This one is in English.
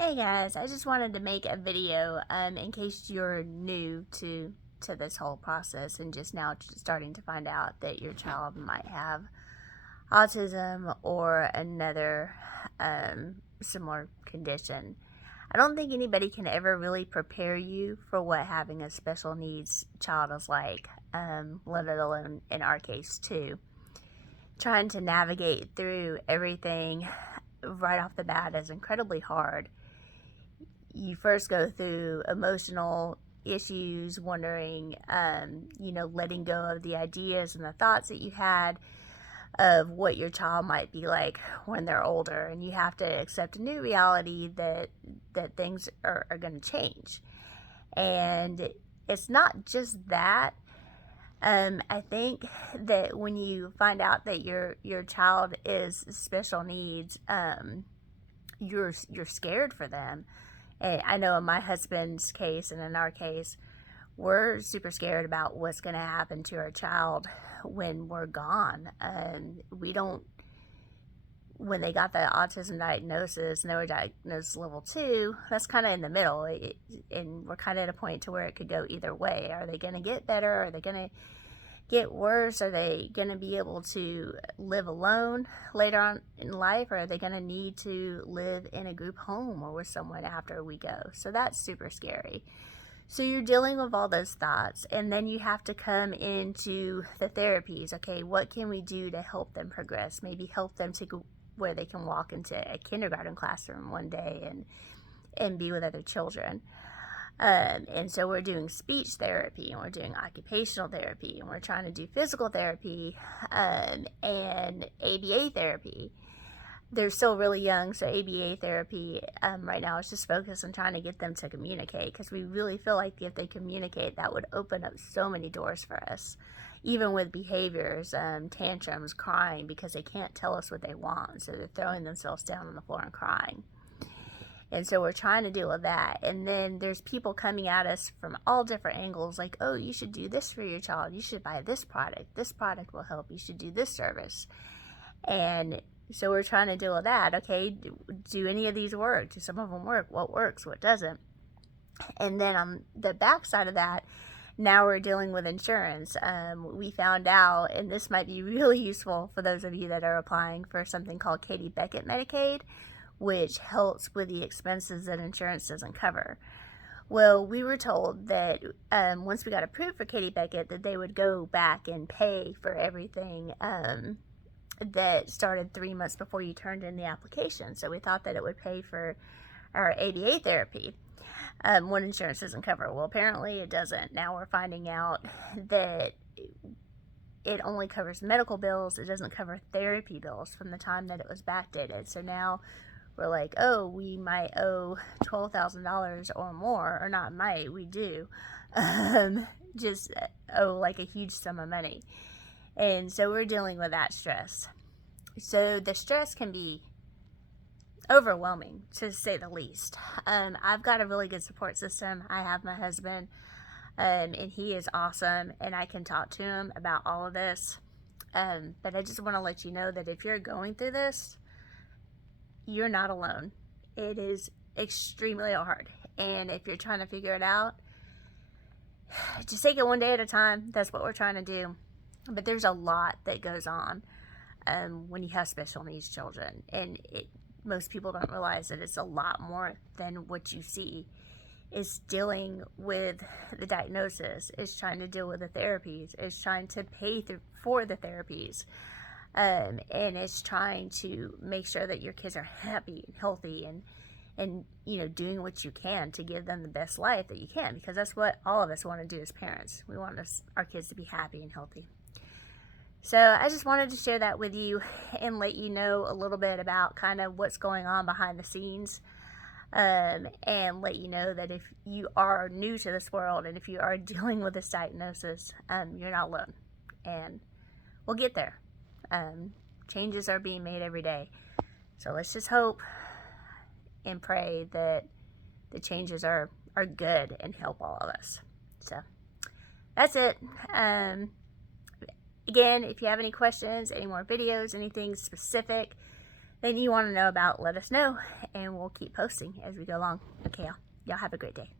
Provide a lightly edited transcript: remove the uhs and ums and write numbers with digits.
Hey guys, I just wanted to make a video in case you're new to this whole process and just now starting to find out that your child might have autism or another similar condition. I don't think anybody can ever really prepare you for what having a special needs child is like, let alone in our case too. Trying to navigate through everything right off the bat is incredibly hard. You first go through emotional issues, wondering, letting go of the ideas and the thoughts that you had of what your child might be like when they're older, and you have to accept a new reality that things are going to change. And it's not just that. I think that when you find out that your child is special needs, you're scared for them. I know in my husband's case and in our case, we're super scared about what's going to happen to our child when we're gone. We don't, when they got the autism diagnosis and they were diagnosed level 2, that's kind of in the middle. And we're kind of at a point to where it could go either way. Are they going to get better? Are they going to get worse? Are they going to be able to live alone later on in life, or are they going to need to live in a group home or with someone after we go? So that's super scary. So you're dealing with all those thoughts, and then you have to come into the therapies. Okay, what can we do to help them progress? Maybe help them to go where they can walk into a kindergarten classroom one day and be with other children. And so we're doing speech therapy, and we're doing occupational therapy, and we're trying to do physical therapy, and ABA therapy. They're still really young, so ABA therapy right now is just focused on trying to get them to communicate, because we really feel like if they communicate, that would open up so many doors for us, even with behaviors, tantrums, crying, because they can't tell us what they want, so they're throwing themselves down on the floor and crying. And so we're trying to deal with that. And then there's people coming at us from all different angles, like, oh, you should do this for your child. You should buy this product. This product will help. You should do this service. And so we're trying to deal with that. Okay, do any of these work? Do some of them work? What works? What doesn't? And then on the backside of that, now we're dealing with insurance. We found out, and this might be really useful for those of you that are applying for something called Katie Beckett Medicaid, which helps with the expenses that insurance doesn't cover. Well, we were told that once we got approved for Katie Beckett, that they would go back and pay for everything that started 3 months before you turned in the application. So we thought that it would pay for our ABA therapy when insurance doesn't cover. Well, apparently it doesn't. Now we're finding out that it only covers medical bills. It doesn't cover therapy bills from the time that it was backdated. So now we're like, oh, we might owe $12,000 or more, or not might, we do, just owe like a huge sum of money. And so we're dealing with that stress. So the stress can be overwhelming, to say the least. I've got a really good support system. I have my husband, and he is awesome, and I can talk to him about all of this. But I just want to let you know that if you're going through this, you're not alone. It is extremely hard. And if you're trying to figure it out, just take it one day at a time. That's what we're trying to do. But there's a lot that goes on when you have special needs children. And most people don't realize that it's a lot more than what you see. It's dealing with the diagnosis. It's trying to deal with the therapies. It's trying to pay for the therapies. And it's trying to make sure that your kids are happy and healthy and doing what you can to give them the best life that you can, because that's what all of us want to do as parents. We want our kids to be happy and healthy. So I just wanted to share that with you and let you know a little bit about kind of what's going on behind the scenes, and let you know that if you are new to this world and if you are dealing with this diagnosis, you're not alone, and we'll get there. Changes are being made every day. So let's just hope and pray that the changes are good and help all of us. So that's it. Again, if you have any questions, any more videos, anything specific that you want to know about, let us know, and we'll keep posting as we go along. Okay, y'all have a great day.